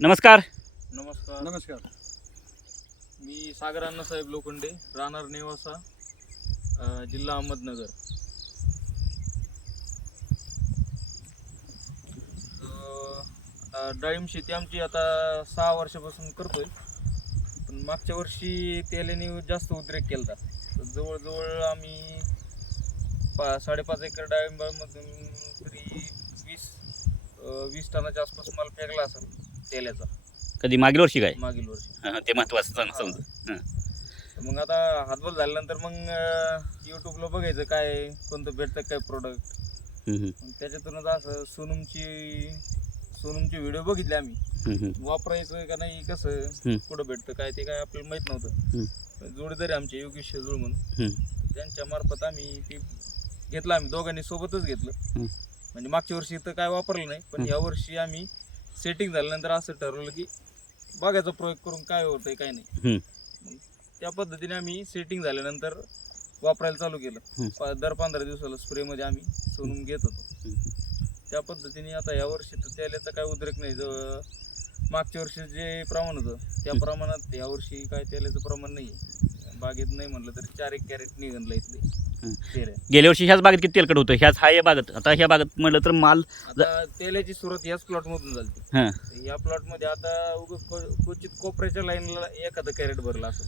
नमस्कार. नमस्कार. नमस्कार. मी सागर अण्णासाहेब लोखंडे, राहणार नेवासा, जिल्हा अहमदनगर. डाळिंब शेती आमची आता 6 वर्षापासून करतोय. पण मागच्या वर्षी तेलाने जास्त उद्रेक केला. तर जवळजवळ आम्ही 5.5 एकर डाळिंबामधून तरी 20 टनाच्या आसपास माल फेकला असेल तेलाचा. कधी मागील वर्षी काय? मागील वर्षी. ते महत्वाचं समजा. तर मग आता हातबल झाल्यानंतर मग यूट्यूबला बघायचं काय कोणतं भेटतं काय प्रोडक्ट. त्याच्यातूनच असं सोनमची व्हिडिओ बघितले आम्ही. वापरायचं का नाही, कसं कुठं भेटतं काय ते काय आपल्याला माहित नव्हतं. जोडीदारी आमचे योगेश शेजूळ म्हणून, त्यांच्या मार्फत आम्ही ते घेतलं. आम्ही दोघांनी सोबतच घेतलं. म्हणजे मागच्या वर्षी तर काय वापरलं नाही, पण या वर्षी आम्ही सेटिंग झाल्यानंतर असं ठरवलं की बघायचा प्रयोग करून काय होतंय काय नाही. त्या पद्धतीने आम्ही सेटिंग झाल्यानंतर वापरायला चालू केलं. दर 15 दिवसाला स्प्रेमध्ये आम्ही सोनून घेत होतो. त्या पद्धतीने आता या वर्षी तर तेलाचा काय उद्रेक नाही. मागच्या वर्षी जे प्रमाण होतं त्या प्रमाणात या वर्षी काय तेलाचं प्रमाण नाही आहे. बागेत नाही म्हटलं तरी 4-1 कॅरेट निघणलं इथले. गेल्या वर्षी ह्याच बागेत किती तेलकट होतं? ह्याच हा या बागेत. आता ह्या बागेत म्हणलं तर माल आता तेलाची सुरुवात याच प्लॉट मधून झाली. या प्लॉट मध्ये आता क्वचित कोपऱ्याच्या लाईनला एखादं कॅरेट भरलं असं.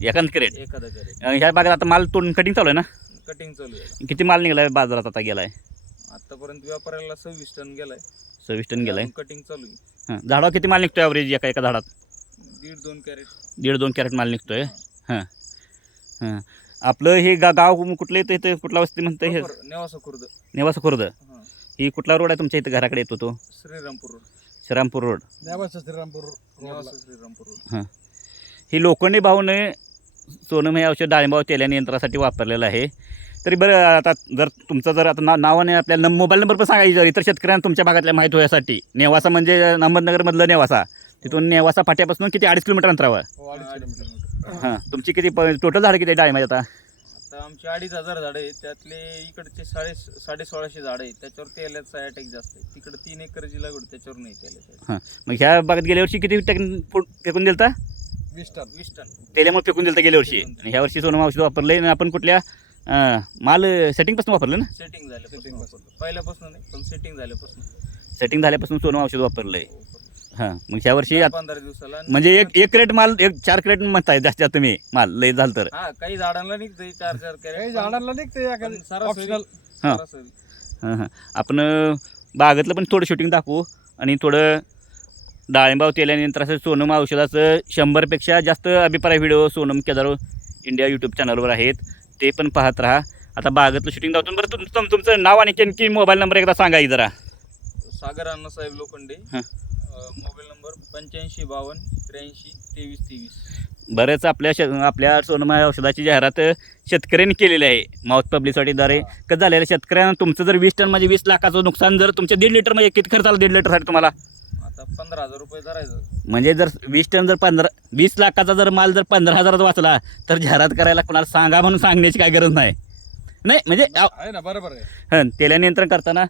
एखादं कॅरेट. एखादं कॅरेट. ह्या बागेत आता माल तोडून कटिंग चालू आहे ना? कटिंग चालू आहे. किती माल निघालाय बाजारात आता गेलाय? आतापर्यंत व्यापाऱ्याला 26 टन गेलाय. 26 टन गेलाय. कटिंग चालू आहे. झाडावर किती माल निघतोय ॲव्हरेज एका झाडात? 1.5-2 कॅरेट. 1.5-2 कॅरेट माल निघतोय. हां. आपलं हे गाव कुठलं येतं? इथं कुठला वस्ती म्हणतं? हे नेवासा खुर्द. नेवासा खुर्द. ही कुठला रोड आहे तुमच्या इथं घराकडे येतो तो? Shrirampur road. Shrirampur road. Nevasa Shrirampur. Nevasa Shrirampur road. ही लोखंडी भाऊने सोनम हे औषध डाळिंबावर तेल्या नियंत्रणासाठी वापरलेलं आहे. तरी बरं, आता जर तुमचं जर आता नावाने आपल्याला मोबाईल नंबर पण सांगायची जर इतर शेतकऱ्यांना तुमच्या भागातल्या माहीत होण्यासाठी. नेवासा म्हणजे अहमदनगरमधलं नेवासा. तिथून नेवासा फाट्यापासून किती 2.5 किलोमीटर अंतरावर? 2.5 किलोमीटर. हां. तुमची किती टोटल झाडं किती डाळिंबाची आता? आता आमची 2,500 झाडं आहेत. त्यातले इकडचे 1650 झाडं आहेत. त्याच्यावर तेलाचा अटॅक जास्त आहे. तिकडे 3 एकरची लागवड, त्याच्यावर नाही तेलाचा. हां. मग ह्या बागेत गेल्या वर्षी किती फेकून दिलता? 20 टन. तेल्यामुळे फेकून दिलता गेल्या वर्षी. आणि ह्या वर्षी सोनम औषध वापरलंय. आणि आपण कुठल्या माल सेटिंगपासून वापरलं ना? सेटिंग झाल्यापासून. पहिल्यापासून नाही, पण सेटिंग झाल्यापासून. सेटिंग झाल्यापासून सोनम औषध वापरलंय. हां. मग ह्या वर्षी 15 दिवसाला म्हणजे एक क्रेट माल 4 क्रेट म्हणताय जास्त तुम्ही माल लय झालं तर? हा, काही झाडांना निघते 4-4 कॅरेट. काही झाडांना निघते सरासरी. हां. आपण बागेतलं पण थोडं शूटिंग दाखवू आणि थोडं डाळिंबावर तेल्यानंतर सोनम औषधाचं 100पेक्षा जास्त अभिप्राय video Sonam Kedar India YouTube चॅनलवर आहेत. ते पण पाहत राहा. आता बागेतलं शूटिंग दाखवून बरं तुमचं नाव आणि आणखी मोबाईल नंबर एकदा सांगा जरा. सागर अण्णासाहेब लोखंडे. Mobile number 85 52 83 23 23. बरेच आपल्या सोनम औषधाची जाहिरात शेतकऱ्यांनी केलेली आहे माउथ पब्लिसिटीद्वारे. कसं झालेलं शेतकऱ्यांना तुमचं जर 20 टन म्हणजे 20 लाखाचं नुकसान, जर तुमच्या 1.5 लिटर म्हणजे किती खर्च आला 1.5 लिटरसाठी तुम्हाला? आता 15,000 रुपये धरायचं. म्हणजे जर 20 टन जर 20 लाखाचा जर माल जर 15,000 वाचला तर जाहिरात करायला कोणाला सांगा म्हणून सांगण्याची काय गरज नाही. नाही म्हणजे आहे ना, बरोबर आहे. हां. तेल्या नियंत्रण करताना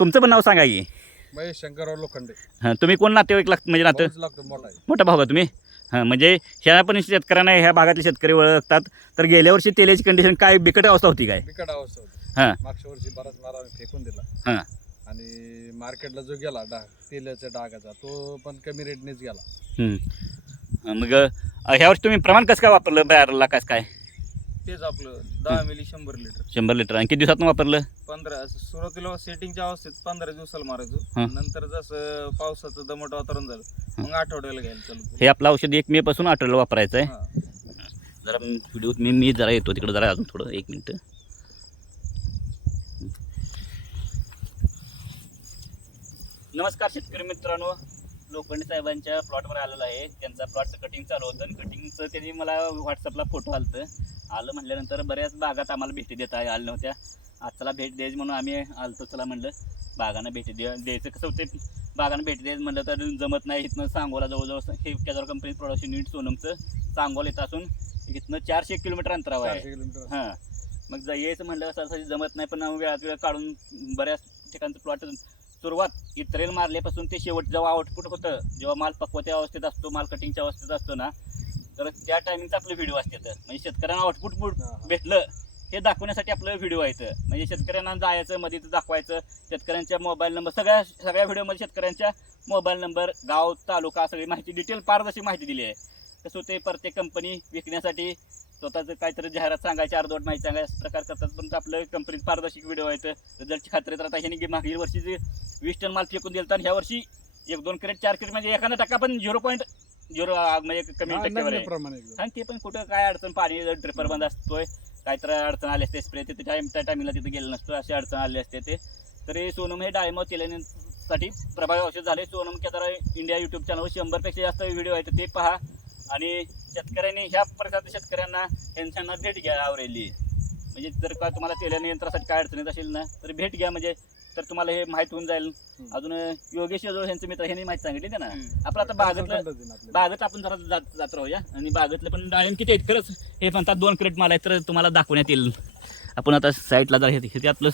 तुमचं पण नाव सांगा की. महेश शंकरराव लोखंडे. हां. तुम्ही कोण नातेवाईक म्हणजे नातं? मोठा भाऊ आहे तुम्ही? हां. म्हणजे ह्या पण शेतकऱ्यांना ह्या भागातले शेतकरी ओळखतात. तर गेल्या वर्षी तेलाची कंडिशन काय बिकट अवस्था होती काय? बिकट अवस्था होती. हां. मागच्या वर्षी बराच मारा फेकून दिला. हां. आणि मार्केटला जो गेला तेलाच्या डागाचा, तो पण कमी रेटनेच गेला. मग ह्या वर्षी तुम्ही प्रमाण कसं काय वापरलं बॅरलला? कसं काय? तेच आपलं 10 मिली 100 लिटर. 100 लिटर. आणि किती दिवसात वापरलं? 15. सुरुवातीला सेटिंगच्या अवस्थेत 15 दिवसाला मारायचो. नंतर जसं पावसाचं दमट वातावरण झालं मग आठवड्याला घ्यायला चालू. हे आपलं औषध 1 मे पासून आठवड्याला वापरायचं आहे. जरा व्हिडिओ मी जरा येतो तिकडे जरा अजून थोडं 1 मिनिट. नमस्कार शेतकरी मित्रांनो, लोखंडे साहेबांच्या प्लॉटवर आलेलं आहे. त्यांचा प्लॉटचं कटिंग चालू होतं आणि कटिंगचं त्यांनी मला व्हॉट्सअपला फोटो आलं म्हटल्यानंतर बऱ्याच बागात आम्हाला भेटी देता आल्या नव्हत्या. आजला भेट द्यायची म्हणून आम्ही आलतो. चला म्हणलं बागांना भेटी द्यायचं. कसं होते बागांना भेटी द्यायचं म्हणलं तर जमत नाही. इथनं सांगोला जवळजवळ हे केदार कंपनी प्रोडक्शन युनिट सोनमचं सांगोला येत असून इथनं 400 किलोमीटर अंतरावर आहे. हां. मग यायचं म्हणलं असं जमत नाही, पण वेळात वेळ काढून बऱ्याच ठिकाणचं प्लॉट सुरुवात इत्रेल मारल्यापासून ते शेवट जेव्हा आउटपुट होतं, जेव्हा माल पक्वत्या अवस्थेत असतो, माल कटिंगच्या अवस्थेत असतो ना, तर त्या टायमिंगचं आपलं व्हिडिओ असते. म्हणजे शेतकऱ्यांना आउटपुट भेटलं हे दाखवण्यासाठी आपलं व्हिडिओ आहे. म्हणजे शेतकऱ्यांना जायचं, मध्ये दाखवायचं, शेतकऱ्यांच्या मोबाईल नंबर, सगळ्या व्हिडिओमध्ये शेतकऱ्यांच्या मोबाईल नंबर, गाव, तालुका, सगळी माहिती डिटेल पारदर्शी माहिती दिली आहे. कसं होते, प्रत्येक कंपनी विकण्यासाठी स्वतःचं काहीतरी जाहिरात सांगायची, अर्धवट माहिती सांगायचं प्रकार करतात, पण आपलं कंपनीत पारदर्शक व्हिडिओ आहेत. रिझल्टची खात्री. तर आता ह्यांनी मागील वर्षी जे 20 टन माल फेकून दिला, तर ह्या वर्षी 1-2 कॅरेट 4 कॅरेट म्हणजे एखादा टक्का पण 0.0 म्हणजे कमी टक्केवर आहे. आणि ते पण कुठं काय अडचण, पाणी ड्रिपर बंद असतोय, काहीतरी अडचण आली असते, स्प्रे तिथे त्या टायमिंगला तिथे गेलं नसतो, अशी अडचण आली असते. ते तरी सोनम हे डाळिंब तेलासाठी प्रभावी औषध झाले. सोनम केदार इंडिया यूट्यूब चॅनलवर 100पेक्षा जास्त व्हिडिओ आहेत, ते पहा. आणि शेतकऱ्यांनी ह्या प्रकारच्या शेतकऱ्यांना त्यांना भेट घ्या आवरेली. म्हणजे जर का तुम्हाला तेल्या नियंत्रणासाठी काय अडचणीत असेल ना, तर भेट घ्या, म्हणजे तर तुम्हाला हे माहीत होऊन जाईल. अजून योगेश जोळ यांचे मित्र ह्यांनी माहिती सांगितली ना. आपलं आता बागत आपण जरा जात राहूया. आणि बागतलं पण डाळिंब किती आहेत खरंच, हे म्हणतात 2 कॅरेट माल आहे, तर तुम्हाला दाखवण्यात येईल. आपण आता साईडला जर हे आपलं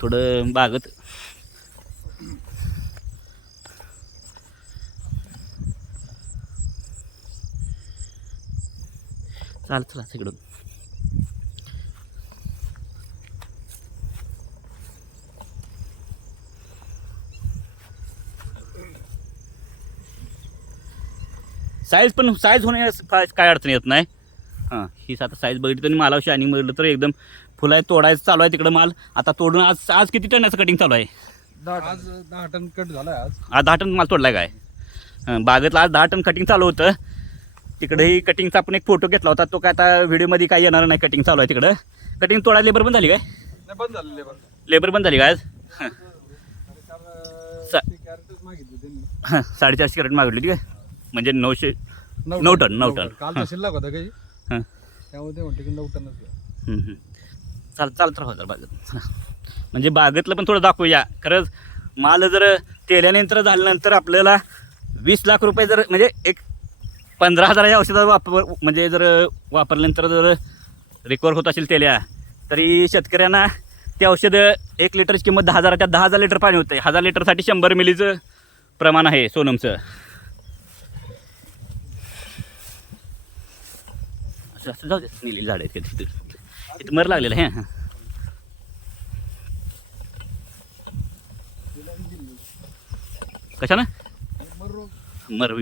थोडं बागत चला तिकडून. साईज होण्यास काय अडचण येत नाही. हां, ही आता साईज बघितली तर मालावशी आणि म्हणलं तर एकदम फुलं आहे, तोडायचं चालू आहे तिकडं माल. आता तोडून आज किती टनाचं कटिंग चालू आहे? आज 10 टन कट झालाय. आज 10 टन माल तोडलाय काय? बागेतला आज 10 टन कटिंग चालू होतं. तिकडेही कटिंगचा आपण एक फोटो घेतला होता, तो काय आता व्हिडिओमध्ये काय येणार नाही. कटिंग चालू आहे तिकडं. कटिंग तोडायला लेबर बंद झाली काय? बंद झाले लेबर बंद झाली काय आज? हां, 450 कॅरेट मागितली होती काय? म्हणजे 9 टन. काल शिल्लक होता काही, हां, त्यामध्ये म्हणते की 9 टनच. चालत राहू जरा बागेत. म्हणजे बागेतलं पण थोडं दाखवूया. खरंच माल जर तेल्यानंतर झाल्यानंतर आपल्याला 20 लाख रुपये जर म्हणजे एक 15,000 या औषधाचा म्हणजे जर वापरल्यानंतर जर रिकवर होत असेल तेल्या, तरी शेतकऱ्यांना ते औषध 1 लिटरची किंमत 10,000, त्या 10,000 लिटर पाणी होतं. 1000 लिटरसाठी 100 मिलीचं प्रमाण आहे सोनमचं. असं जाऊ दे, नेलेली झाड आहेत कधी इथं मर लागलेलं आहे. हां, कशानं मर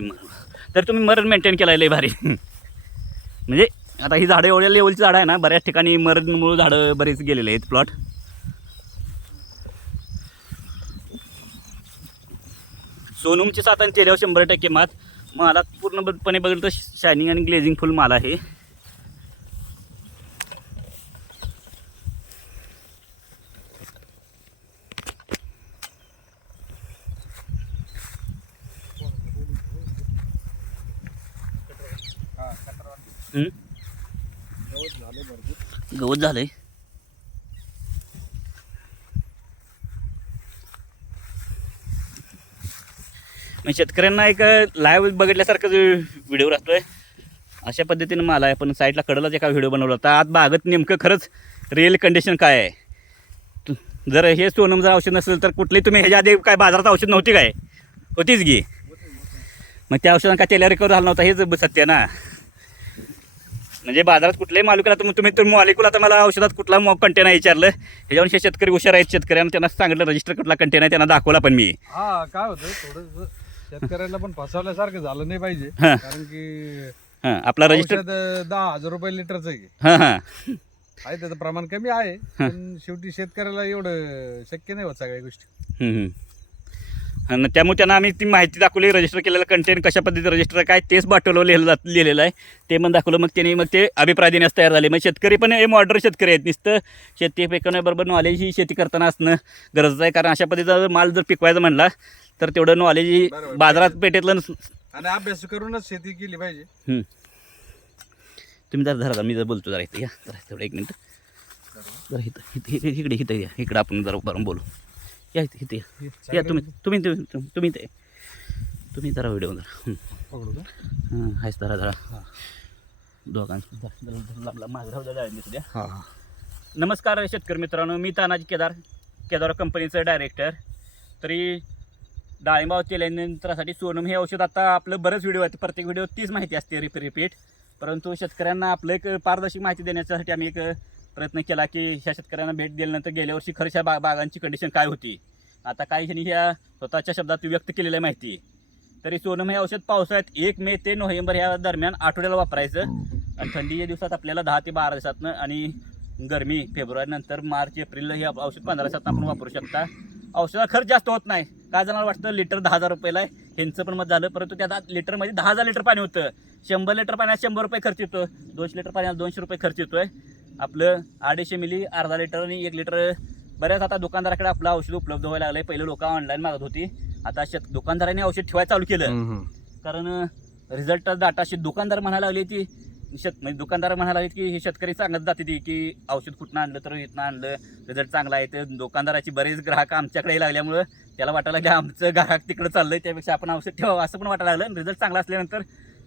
तर तुम्ही मर मेंटेन केला लय भारी. म्हणजे आता ही झाडं एवढ्या लेवलची झाडं आहे ना, बऱ्याच ठिकाणी मरमुळे झाडं बरेच गेलेले आहेत प्लॉट. सोनमची साथ आणि तेल्यावर 100% मात. मला पूर्णपणे बघितलं तर शायनिंग आणि ग्लेझिंग फुल माल आहे. गवत झालंय. म्हणजे शेतकऱ्यांना एक लाईव्ह बघितल्यासारखं व्हिडिओ राहतोय. अशा पद्धतीनं माल आहे. पण साईडला कडलाच एका व्हिडिओ बनवला होता. आत बागत नेमकं खरंच रिअल कंडिशन काय आहे. जर हे सोनम जर औषध नसेल तर कुठली तुम्ही ह्याच्या आधी काय बाजारात औषध नव्हती काय? होतीच घे. मग त्या औषधांना काय तेल्या रिकवर झाला नव्हता, हेच सत्य ना. म्हणजे बाजारात कुठल्याही मालिकला तुम्ही मालिकला तर मला औषधात कुठला कंटेन आहे विचारलं, ह्याच्यावर शेतकरी हुशार आहेत. शेतकऱ्यांना त्यांना सांगितलं रजिस्टर कुठला कंटेन आहे, त्यांना दाखवला पण मी. हा, काय होतं थोडंसं शेतकऱ्याला पण फसवल्यासारखं झालं नाही पाहिजे. कारण की आपला रजिस्टर 10,000 रुपये लिटरचं आहे. आहे त्याचं प्रमाण कमी आहे, पण शेवटी शेतकऱ्याला एवढं शक्य नाही होत सगळ्या गोष्टी. आणि त्यामुळे त्यांना आम्ही ती माहिती दाखवली, रजिस्टर केलेलं कंटेंट कशा पद्धतीचं रजिस्टर काय तेच बाटवलं लिहिलेलं आहे ते पण दाखवलं. मग त्यांनी मग ते अभिप्राय देण्यास तयार झाले. मग शेतकरी पण हे मॉडर्न शेतकरी आहेत. नुसतं शेती पिकवण्याबरोबर नॉलेज ही शेती करताना असणं गरजेचं आहे. कारण अशा पद्धतीचा माल जर पिकवायचा म्हणला तर तेवढं नॉलेज बाजारात पेटेतलं आणि अभ्यास करूनच शेती केली पाहिजे. तुम्ही जरा मी जर बोलतो जरा इथं या जरा तेवढं 1 मिनिट जरा इकडे इकडं आपण जरा बरोबर बोलू. या इथे या तुम्ही जरा व्हिडिओ जरा हायच जरा दोघांना माझं नमस्कार शेतकरी मित्रांनो, मी तानाजी केदार कंपनीचं डायरेक्टर. तरी डाळिंबावर केल्यानंतरसाठी सोनम हे औषध आता आपलं बरेच व्हिडिओ आहेत, प्रत्येक व्हिडिओ तीच माहिती असते रिपीट. परंतु शेतकऱ्यांना आपलं एक पारदर्शक माहिती देण्यासाठी आम्ही एक प्रयत्न केला की ह्या शेतकऱ्यांना भेट दिल्यानंतर गेल्या वर्षी खरंच ह्या बागांची कंडिशन काय होती, आता काही ह्यांनी ह्या स्वतःच्या शब्दात व्यक्त केलेली आहे माहिती. तरी सोनम हे औषध पावसाळ्यात 1 मे ते नोव्हेंबर ह्या दरम्यान आठवड्याला वापरायचं. आणि थंडीच्या दिवसात आपल्याला 10 ते 12 दिवसातनं आणि गरमी फेब्रुवारी नंतर मार्च एप्रिल हे औषध 15 दिवसात आपण वापरू शकता. औषधाला खर्च जास्त होत नाही. काय जणांना वाटतं लिटर 10,000 रुपयाला आहे, ह्यांचं पण मत झालं. परंतु त्या लिटरमध्ये 10,000 लिटर पाणी होतं. 100 लिटर पाण्यात 100 रुपये खर्च येतो, 200 लिटर पाण्यात 200 रुपये खर्च येतोय. आपलं 250 मिली अर्धा लिटर आणि 1 लिटर. बऱ्याच आता दुकानदाराकडे आपलं औषध उपलब्ध व्हायला लागलंय. पहिले लोक ऑनलाईन मागत होती, आता दुकानदारांनी औषध ठेवायला चालू केलं. कारण रिझल्ट डाटा दुकानदार म्हणायला लागले ती म्हणजे दुकानदार म्हणायला लागले की हे शेतकरी सांगत जाते ती की औषध कुठनं आणलं तर इथनं आणलं, रिझल्ट चांगला आहे. तर दुकानदाराची बरेच ग्राहक आमच्याकडे लागल्यामुळं त्याला वाटायला लागले आमचं ग्राहक तिकडे चाललंय, त्यापेक्षा आपण औषध ठेवावं असं पण वाटायला लागलं. रिझल्ट चांगला असल्यानंतर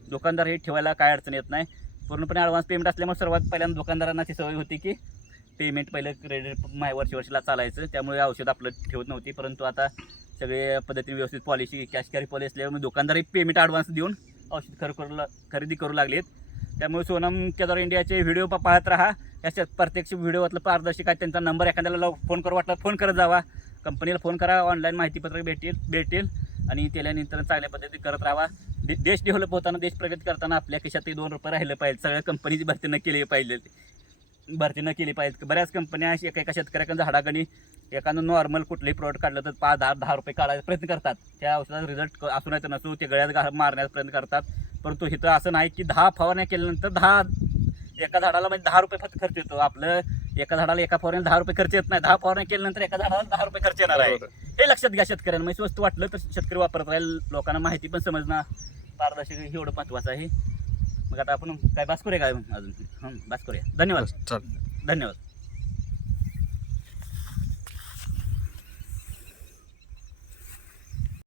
दुकानदार हे ठेवायला काय अडचण येत नाही. पूर्णपणे ॲडव्हान्स पेमेंट असल्यामुळे सर्वात पहिल्यांदा दुकानदारांना ती सवय होती की पेमेंट पहिलं क्रेडिट वर्षीला चालायचं, त्यामुळे औषध आपलं ठेवत नव्हती. परंतु आता सगळे पद्धतीने व्यवस्थित पॉलिसी कॅश कॅरी पॉलिसी असल्यामुळे दुकानदारही पेमेंट ॲडव्हान्स देऊन औषध खरेदी करू लागलेत. त्यामुळे सोनम केदार इंडियाचे व्हिडिओ पाहत राहा. याच्यात प्रत्यक्ष व्हिडिओतलं पारदर्शक आहे, त्यांचा नंबर एखाद्याला फोन करू वाटला फोन करत जावा, कंपनीला फोन करा, ऑनलाईन माहितीपत्रक भेटेल आणि त्याच्यानंतर चांगल्या पद्धतीने करत राहा. देश डेव्हलप होताना, देश प्रगती करताना आपल्या खिशातही 2 रुपये राहिले पाहिजे. सगळ्या कंपनीची भरती न केली पाहिजे. बऱ्याच कंपन्या एका शेतकऱ्याकडे हाडागणी एखादं नॉर्मल कुठलंही प्रोडक्ट काढलं तर 5-10 रुपये काढायचा प्रयत्न करतात. त्या औषधाचा रिझल्ट असू नाही तर नसू ते गळ्यात मारण्याचा प्रयत्न करतात. परंतु इथं असं नाही की 10 फवारण्या केल्यानंतर एका झाडाला म्हणजे 10 रुपये फक्त खर्च येतो. आपलं एका झाडाला एका फवारण्याला 10 रुपये खर्च येत नाही. 10 फवारण्या केल्यानंतर एका झाडाला 10 रुपये खर्च येणार आहे. हे लक्षात घ्या शेतकऱ्यांना. म्हणजे स्वस्त वाटलं तर शेतकरी वापरत राहील, लोकांना माहिती पण समजणार, पारदर्शक हे एवढं महत्त्वाचं आहे. मग आता आपण काय बास करूया काय अजून? बास करूया. धन्यवाद.